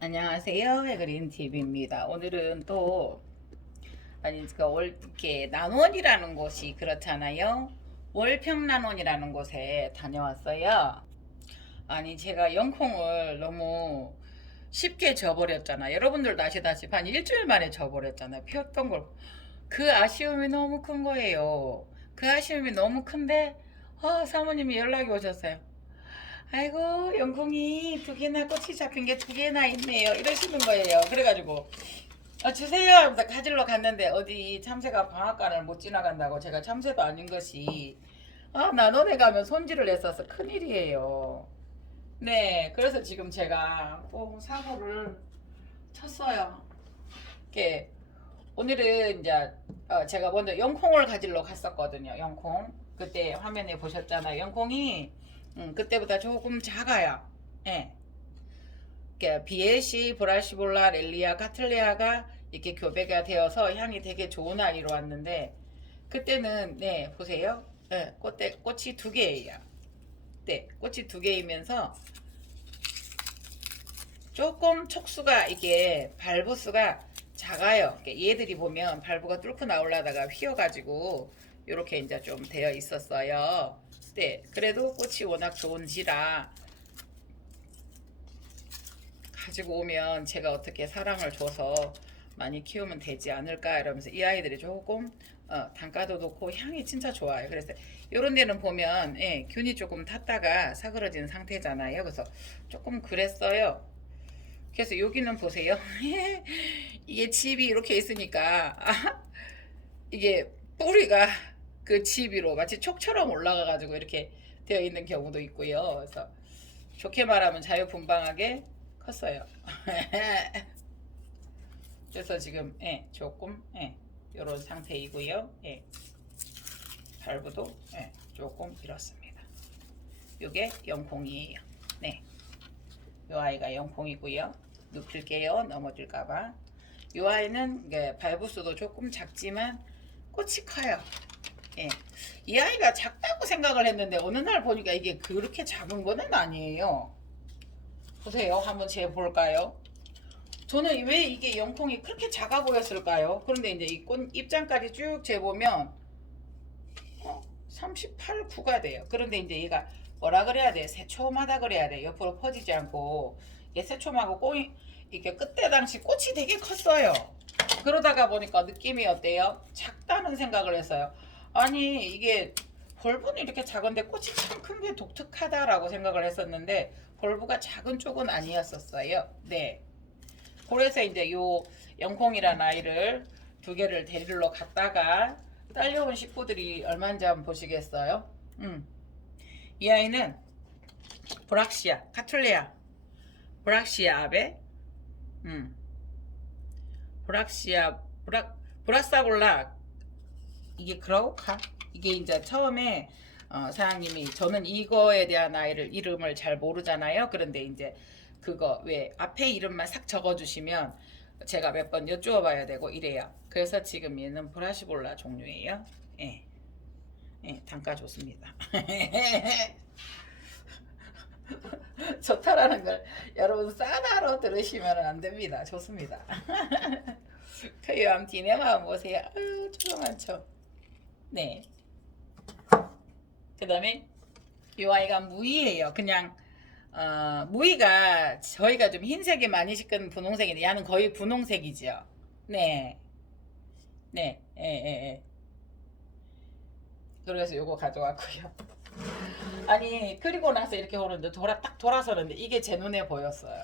안녕하세요. 해그린 TV입니다. 오늘은 또 아니 그 월, 이렇게 난원이라는 곳이 그렇잖아요. 월평난원이라는 곳에 다녀왔어요. 아니 제가 영콩을 너무 쉽게 져버렸잖아. 여러분들도 아시다시피 한 일주일 만에 져버렸잖아요. 피웠던 걸. 그 아쉬움이 너무 큰 거예요. 그 아쉬움이 너무 큰데 아, 사모님이 연락이 오셨어요. 아이고 영콩이 두 개나 꽃이 잡힌 게 두 개나 있네요. 이러시는 거예요. 그래가지고 아, 주세요. 하면서 가지러 갔는데 어디 참새가 방앗간을 못 지나간다고 제가 참새도 아닌 것이 아 나너네 가면 손질을 했어서 큰일이에요. 네 그래서 지금 제가 꼭 사고를 쳤어요. 이렇게 오늘은 이제 어, 제가 먼저 영콩을 가지러 갔었거든요. 영콩. 그때 화면에 보셨잖아요. 영콩이 음, 그때보다 조금 작아요. 예. 그러니까 비에시, 브라시볼라, 렐리아, 카틀레아가 이렇게 교배가 되어서 향이 되게 좋은 아이로 왔는데 그때는 네 보세요. 예, 꽃대, 꽃이 두 개예요. 네, 꽃이 두 개이면서 조금 촉수가 이게 발부수가 작아요. 얘들이 보면 발부가 뚫고 나오려다가 휘어가지고 이렇게 이제 좀 되어 있었어요. 네, 그래도 꽃이 워낙 좋은지라 가지고 오면 제가 어떻게 사랑을 줘서 많이 키우면 되지 않을까 이러면서 이 아이들이 조금 어, 단가도 좋고 향이 진짜 좋아요. 그래서 이런 데는 보면 예, 균이 조금 탔다가 사그러진 상태잖아요. 그래서 조금 그랬어요. 그래서 여기는 보세요. 이게 집이 이렇게 있으니까 아, 이게 뿌리가 그집 위로 마치 촉처럼 올라가가지고 이렇게 되어 있는 경우도 있고요. 그래서 좋게 말하면 자유분방하게 컸어요. 그래서 지금 예, 조금 예, 이런 상태이고요. 예, 발부도 예, 조금 이렇습니다. 이게 영콩이에요. 네, 이 아이가 영콩이고요. 눕힐게요. 넘어질까봐. 이 아이는 이게 발부수도 조금 작지만 꽃이 커요. 예. 이 아이가 작다고 생각을 했는데 어느 날 보니까 이게 그렇게 작은 거는 아니에요. 보세요. 한번 재 볼까요? 저는 왜 이게 영콩이 그렇게 작아 보였을까요? 그런데 이제 이 꽃 입장까지 쭉 재보면 어, 38, 9가 돼요. 그런데 이제 얘가 뭐라 그래야 돼? 새초마다 그래야 돼. 옆으로 퍼지지 않고 이게 새초마고 꽃이 이렇게 끝에 당시 꽃이 되게 컸어요. 그러다가 보니까 느낌이 어때요? 작다는 생각을 했어요. 아니 이게 벌브는 이렇게 작은데 꽃이 참 큰 게 독특하다라고 생각을 했었는데 벌브가 작은 쪽은 아니었었어요. 네. 그래서 이제 요 영콩이라는 아이를 두 개를 데리러 갔다가 딸려온 식구들이 얼마인지 한번 보시겠어요? 음. 이 아이는 브락시아, 카툴레아, 브락시아 아베, 음. 브락시아, 브락, 브라사골라 이게 그라우카 이게 이제 처음에 어, 사장님이 저는 이거에 대한 아이를 이름을 잘 모르잖아요. 그런데 이제 그거 왜 앞에 이름만 싹 적어주시면 제가 몇 번 여쭈어봐야 되고 이래요. 그래서 지금 얘는 브라시볼라 종류예요. 예, 예 단가 좋습니다. 좋다라는 걸 여러분 싸다로 들으시면 안 됩니다. 좋습니다. 그요암 디네마 보세요. 아유 조그만죠. 네. 그 다음에 이 아이가 무이예요. 그냥 어, 무이가 저희가 좀 흰색이 많이 씻은 분홍색인데 얘는 거의 분홍색이죠. 네. 네. 예, 예, 예. 그래서 요거 가져왔고요. 아니 그리고 나서 이렇게 오는데 돌아 딱 돌아서는데 이게 제 눈에 보였어요.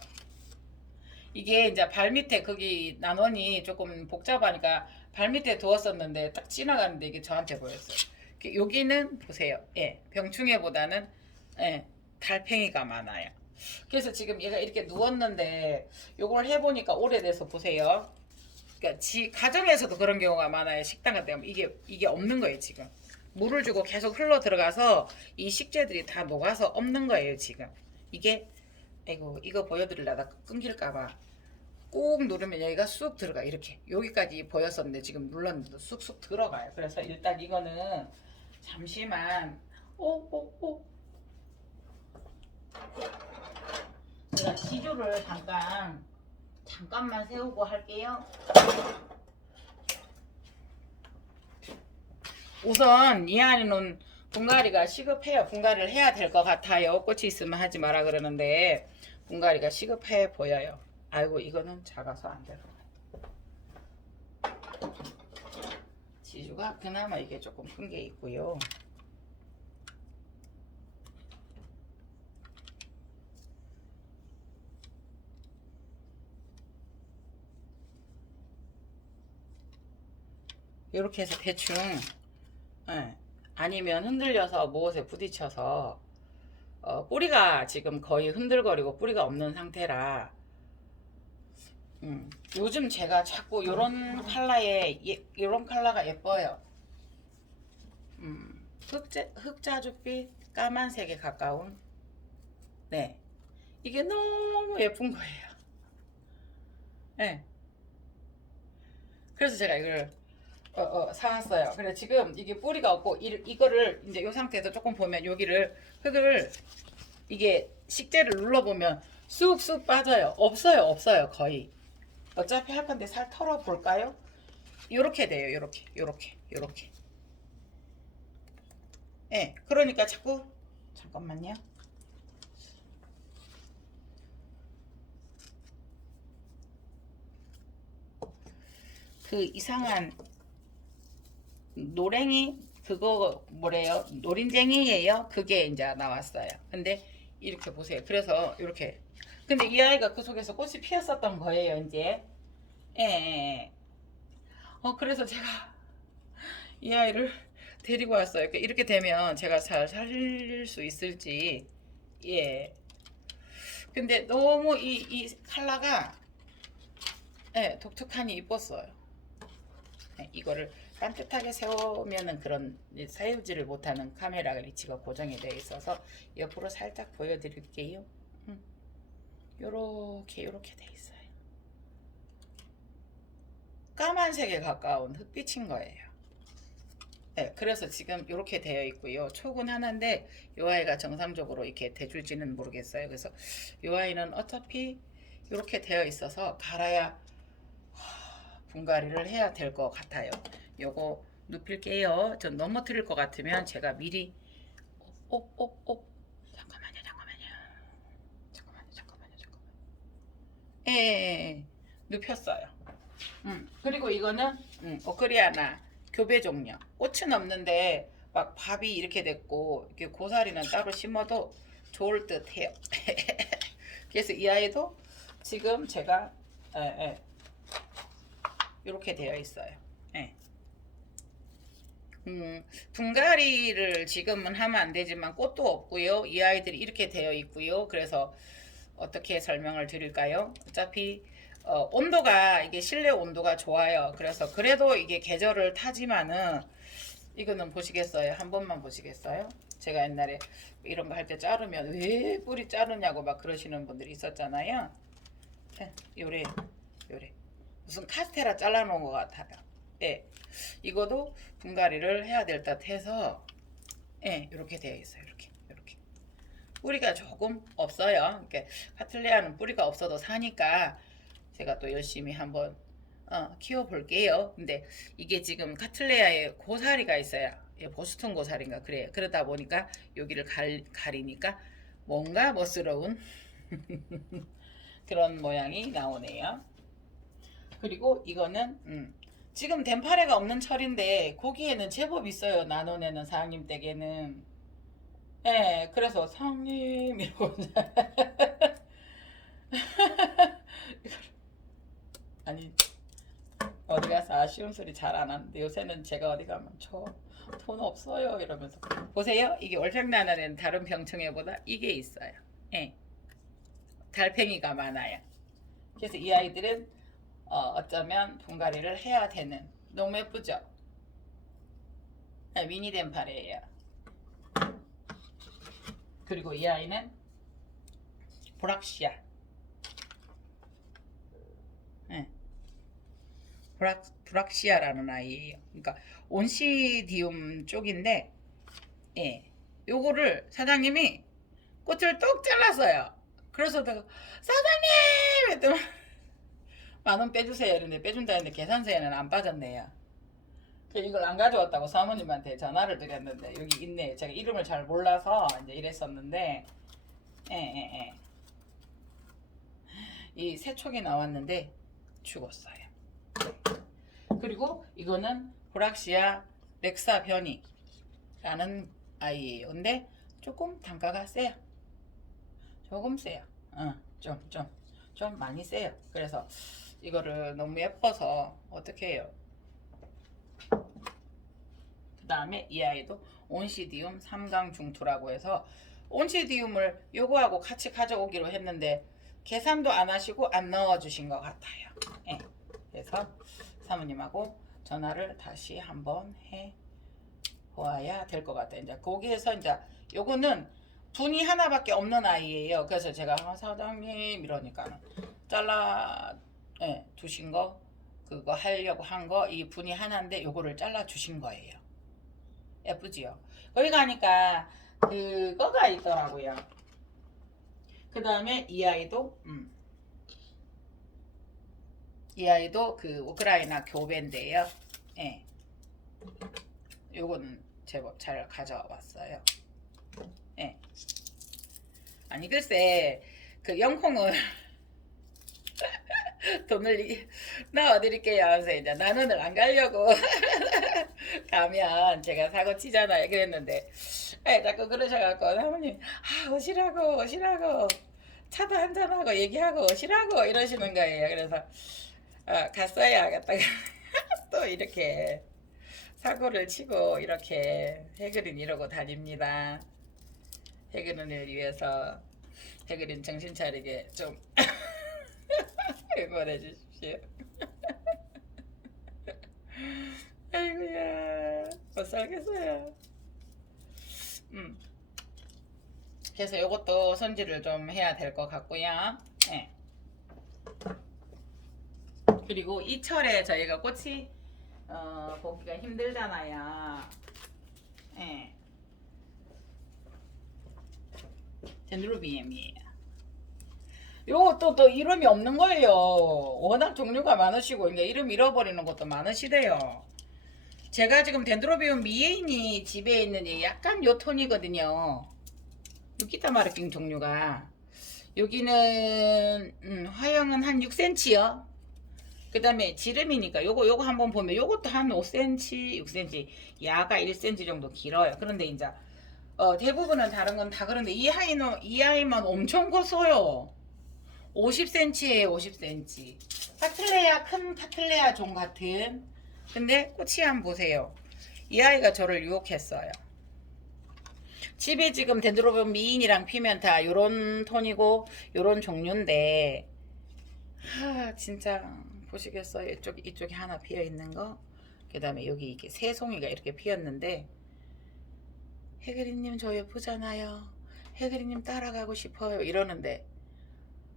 이게 이제 발 밑에 거기 난원이 조금 복잡하니까 발 밑에 두었었는데 딱 지나가는데 이게 저한테 보였어요. 그 여기는 보세요. 예, 병충해보다는 예, 달팽이가 많아요. 그래서 지금 얘가 이렇게 누웠는데 요걸 해보니까 오래돼서 보세요. 그러니까 지 가정에서도 그런 경우가 많아요. 식당 같은 데 이게 이게 없는 거예요 지금. 물을 주고 계속 흘러 들어가서 이 식재들이 다 녹아서 없는 거예요 지금. 이게 아이고 이거 보여드리려다 끊길까봐 꾹 누르면 여기가 쑥 들어가 이렇게 여기까지 보였었는데 지금 눌렀는데도 쑥쑥 들어가요. 그래서 일단 이거는 잠시만 오오오 제가 지조를 잠깐 잠깐만 세우고 할게요. 우선 이 안에는 분갈이가 시급해요. 분갈이를 해야 될 것 같아요. 꽃이 있으면 하지 마라 그러는데 분갈이가 시급해 보여요. 아이고 이거는 작아서 안 되고. 지주가 그나마 이게 조금 큰 게 있고요. 이렇게 해서 대충 예, 아니면 흔들려서 무엇에 부딪혀서 어, 뿌리가 지금 거의 흔들거리고 뿌리가 없는 상태라 음, 요즘 제가 자꾸 요런 컬러에 예, 요런 컬러가 예뻐요 음, 흑자, 흑자줏빛 까만색에 가까운 네 이게 너무 예쁜 거예요 네. 그래서 제가 이걸 어, 어, 사왔어요. 그래 지금 이게 뿌리가 없고 이, 이거를 이제 이 상태에서 조금 보면 여기를 흙을 이게 식재를 눌러보면 쑥쑥 빠져요. 없어요, 없어요, 거의. 어차피 할 건데 살 털어 볼까요? 요렇게 돼요, 요렇게, 요렇게, 요렇게. 예, 네, 그러니까 자꾸 잠깐만요. 그 이상한 노랭이 그거 뭐래요? 노린쟁이예요. 그게 이제 나왔어요. 근데 이렇게 보세요. 그래서 이렇게 근데 이 아이가 그 속에서 꽃이 피었었던 거예요. 이제 예, 예. 예. 어 그래서 제가 이 아이를 데리고 왔어요. 그러니까 이렇게 되면 제가 잘 살릴 수 있을지 예. 근데 너무 이 이 컬러가 예, 독특하니 이뻤어요. 네, 이거를 산뜻하게 세우면은 그런 세우지를 못하는 카메라 위치가 고정이 되어 있어서 옆으로 살짝 보여드릴게요. 음. 요렇게 요렇게 돼 있어요. 까만색에 가까운 흑빛인 거예요. 네, 그래서 지금 이렇게 되어 있고요. 촉은 하나인데 이 아이가 정상적으로 이렇게 돼줄지는 모르겠어요. 그래서 이 아이는 어차피 이렇게 되어 있어서 갈아야 분갈이를 해야 될 것 같아요. 요거 눕힐게요. 전 넘어뜨릴 것 같으면 제가 미리 옵옵옵 잠깐만요, 잠깐만요, 잠깐만요, 잠깐만요, 잠깐만요. 예, 예, 예. 눕혔어요. 음 그리고 이거는 음, 오크리아나 교배 종류. 꽃은 없는데 막 밥이 이렇게 됐고 이렇게 고사리는 따로 심어도 좋을 듯해요. 그래서 이 아이도 지금 제가 예, 예. 이렇게 되어 있어요. 예. 음, 분갈이를 지금은 하면 안 되지만 꽃도 없고요. 이 아이들이 이렇게 되어 있고요. 그래서 어떻게 설명을 드릴까요? 어차피 어, 온도가 이게 실내 온도가 좋아요. 그래서 그래도 이게 계절을 타지만은 이거는 보시겠어요? 한 번만 보시겠어요? 제가 옛날에 이런 거 할 때 자르면 왜 뿌리 자르냐고 막 그러시는 분들이 있었잖아요. 예, 요래 요래 무슨 카스테라 잘라놓은 것 같아요. 예, 이거도 분갈이를 해야 될 듯 해서 예, 이렇게 되어 있어요. 이렇게 이렇게 뿌리가 조금 없어요. 이렇게 카틀레아는 뿌리가 없어도 사니까 제가 또 열심히 한번 어, 키워 볼게요. 근데 이게 지금 카틀레아에 고사리가 있어요. 예, 보스턴 고사리인가 그래요. 그러다 보니까 여기를 갈, 가리니까 뭔가 멋스러운 그런 모양이 나오네요. 그리고 이거는 음, 지금 덴파레가 없는 철인데 고기에는 제법 있어요. 나눠내는 사장님 댁에는. 예, 네, 그래서 사장님 이러고 아니 어디 가서 아쉬운 소리 잘 안 하는데 요새는 제가 어디 가면 저 돈 없어요 이러면서. 보세요. 이게 월평나는 다른 병충해보다 이게 있어요. 예. 달팽이가 많아요. 그래서 이 아이들은 어, 어쩌면 분갈이를 해야 되는 너무 예쁘죠 네, 미니 덴파레예요 그리고 이 아이는 보락시아 네. 브락, 브락시아라는 아이예요. 그러니까 온시디움 쪽인데, 예, 요거를 사장님이 꽃을 똑 잘랐어요. 그래서 내가 사장님 했더니 만원 빼주세요. 이런데 빼준다 했는데 계산서에는 안 빠졌네요. 이걸 안 가져왔다고 사모님한테 전화를 드렸는데 여기 있네. 제가 이름을 잘 몰라서 이제 이랬었는데 예, 예, 예. 이 세촉이 나왔는데 죽었어요. 그리고 이거는 호락시아 렉사 변이라는 아이예요. 근데 조금 단가가 세요. 조금 세요. 어, 좀, 좀, 좀 많이 세요. 그래서 이거를 너무 예뻐서 어떻게 해요? 그 다음에 이 아이도 온시디움 삼강 중투라고 해서 온시디움을 요거하고 같이 가져오기로 했는데 계산도 안 하시고 안 넣어주신 것 같아요. 예. 그래서 사모님하고 전화를 다시 한번 해 보아야 될 것 같아요. 이제 거기에서 이제 요거는 분이 하나밖에 없는 아이예요. 그래서 제가 아, 사장님 이러니까는 잘라 예, 주신 거 그거 하려고 한 거 이 분이 하나인데 요거를 잘라 주신 거예요. 예쁘지요? 거기 가니까 그거가 있더라고요. 그 다음에 이 아이도 음. 이 아이도 그 우크라이나 교배인데요. 예. 요거는 제법 잘 가져왔어요. 예. 아니 글쎄 그 영콩을 돈을 이- 넣어드릴게요. 하면서 이제 나눈을 안 가려고 가면 제가 사고 치잖아요. 그랬는데. 에 자꾸 그러셔갖고 사모님 아 오시라고 오시라고. 차도 한잔하고 얘기하고 오시라고 이러시는 거예요. 그래서 어, 갔어요. 갔다가 또 이렇게 사고를 치고 이렇게 해그린 이러고 다닙니다. 해그린을 위해서 해그린 정신 차리게 좀 응원해 주십시오. 아이고야 못 살겠어요. 음. 그래서 이것도 손질을 좀 해야 될 것 같고요. 예. 그리고 이 철에 저희가 꽃이 어, 보기가 힘들잖아요. 예. 덴드로비엠이에요. 요것도 또 이름이 없는 거예요. 워낙 종류가 많으시고 이제 이름 잃어버리는 것도 많으시대요. 제가 지금 덴드로비움 미에인이 집에 있는 이 약간 요 톤이거든요. 유키타 마르킹 종류가 여기는 음, 화형은 한 6cm요. 그 다음에 지름이니까 요거 요거 한번 보면 요것도 한 5cm, 6cm, 야가 1cm 정도 길어요. 그런데 이제 어, 대부분은 다른 건 다 그런데 이 아이는 이 아이만 엄청 커서요. 50cm에 50cm. 파틀레아 큰 파틀레아 종 같은. 근데 꽃이 한번 보세요. 이 아이가 저를 유혹했어요. 집에 지금 덴드로비움 미인이랑 피면 다 요런 톤이고 요런 종류인데 하 진짜 보시겠어요? 이쪽 이쪽에 하나 피어 있는 거. 그 다음에 여기 이렇게 세 송이가 이렇게 피었는데 해그리님 저 예쁘잖아요. 해그리님 따라가고 싶어요. 이러는데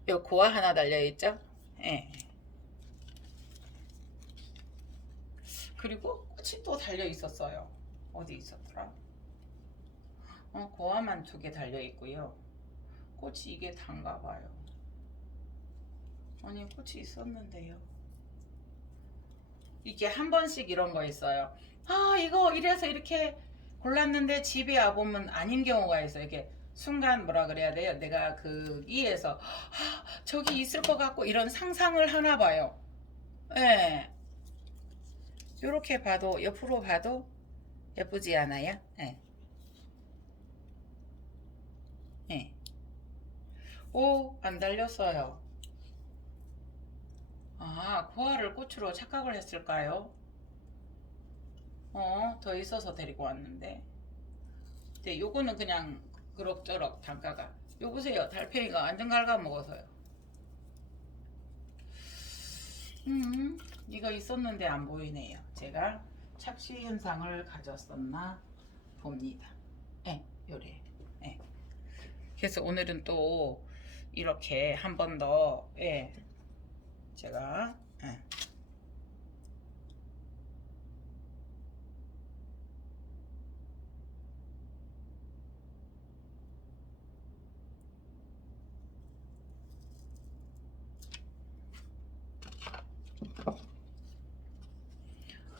요 고와 하나 달려 있죠? 예. 그리고 꽃이 또 달려 있었어요. 어디 있었더라? 어, 고와만 두 개 달려 있고요. 꽃이 이게 단가 봐요. 아니 꽃이 있었는데요. 이게 한 번씩 이런 거 있어요. 아 이거 이래서 이렇게 골랐는데 집에 와 보면 아닌 경우가 있어요. 이렇게 순간 뭐라 그래야 돼요? 내가 그 이에서 아, 저기 있을 것 같고 이런 상상을 하나 봐요. 예. 이렇게 봐도 옆으로 봐도 예쁘지 않아요? 예. 예. 오, 안 달렸어요. 아, 고아를 꽃으로 착각을 했을까요? 어, 더 있어서 데리고 왔는데. 근데 요거는 그냥 그럭저럭 단가가. 요 보세요. 달팽이가 완전 갉아먹어서요. 음, 이거 있었는데 안 보이네요. 제가 착시 현상을 가졌었나 봅니다. 예, 요래. 예. 그래서 오늘은 또 이렇게 한 번 더, 예, 제가, 예.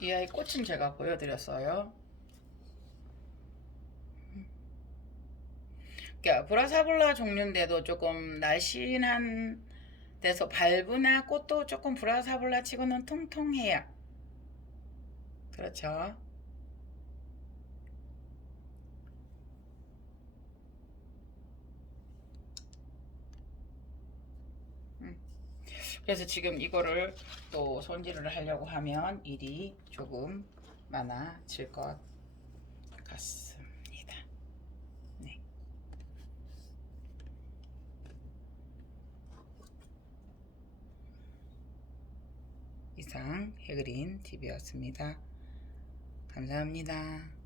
이 아이 꽃은 제가 보여드렸어요. 그러니까 브라사블라 종류인데도 조금 날씬한 데서 발브나 꽃도 조금 브라사블라 치고는 통통해요. 그렇죠. 음. 그래서 지금 이거를 또 손질을 하려고 하면 일이 조금 많아질 것 같습니다. 네. 이상 해그린 TV였습니다. 감사합니다.